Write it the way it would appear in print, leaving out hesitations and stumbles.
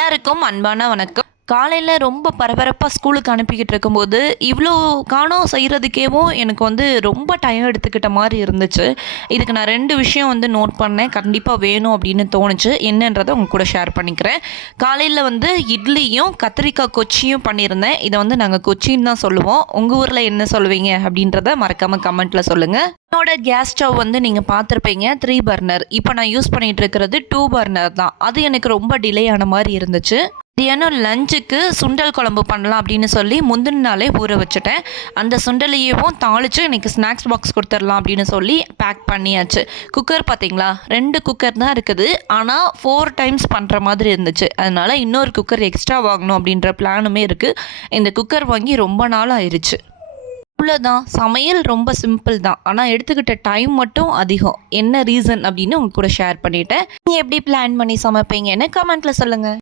எல்லாருக்கும் அன்பான வணக்கம். காலையில் ரொம்ப பரபரப்பாக ஸ்கூலுக்கு அனுப்பிக்கிட்டு இருக்கும்போது இவ்வளோ காணோம் செய்கிறதுக்கேவும் எனக்கு ரொம்ப டைம் எடுத்துக்கிட்ட மாதிரி இருந்துச்சு. இதுக்கு நான் 2 விஷயம் நோட் பண்ணேன். கண்டிப்பாக வேணும் அப்படின்னு தோணுச்சு. என்னன்றதை உங்க கூட ஷேர் பண்ணிக்கிறேன். காலையில் இட்லியும் கத்திரிக்காய் கொச்சியும் பண்ணியிருந்தேன். இதை நாங்கள் கொச்சின்னு தான் சொல்லுவோம். உங்கள் ஊரில் என்ன சொல்லுவீங்க அப்படின்றத மறக்காமல் கமெண்ட்டில் சொல்லுங்கள். என்னோட கேஸ் ஸ்டவ் நீங்கள் பார்த்துருப்பீங்க 3 பர்னர். இப்போ நான் யூஸ் பண்ணிகிட்டு இருக்கிறது 2 பர்னர் தான். அது எனக்கு ரொம்ப டிலே ஆன மாதிரி இருந்துச்சு. மதியானம் லஞ்சுக்கு சுண்டல் குழம்பு பண்ணலாம் அப்படின்னு சொல்லி முந்தின நாளே ஊற வச்சுட்டேன். அந்த சுண்டலையவும் தாளித்து இன்றைக்கி ஸ்நாக்ஸ் பாக்ஸ் கொடுத்துடலாம் அப்படின்னு சொல்லி பேக் பண்ணியாச்சு. குக்கர் பார்த்திங்களா, 2 குக்கர் தான் இருக்குது. ஆனால் 4 டைம்ஸ் பண்ணுற மாதிரி இருந்துச்சு. அதனால் இன்னொரு குக்கர் எக்ஸ்ட்ரா வாங்கணும் அப்படின்ற பிளானுமே இருக்குது. இந்த குக்கர் வாங்கி ரொம்ப நாள் ஆயிடுச்சு. அவ்வளோதான். சமையல் ரொம்ப சிம்பிள் தான். ஆனால் எடுத்துக்கிட்ட டைம் மட்டும் அதிகம். என்ன ரீசன் அப்படின்னு உங்க கூட ஷேர் பண்ணிட்டேன். நீங்கள் எப்படி பிளான் பண்ணி சமைப்பீங்கன்னு கமெண்ட்டில் சொல்லுங்கள்.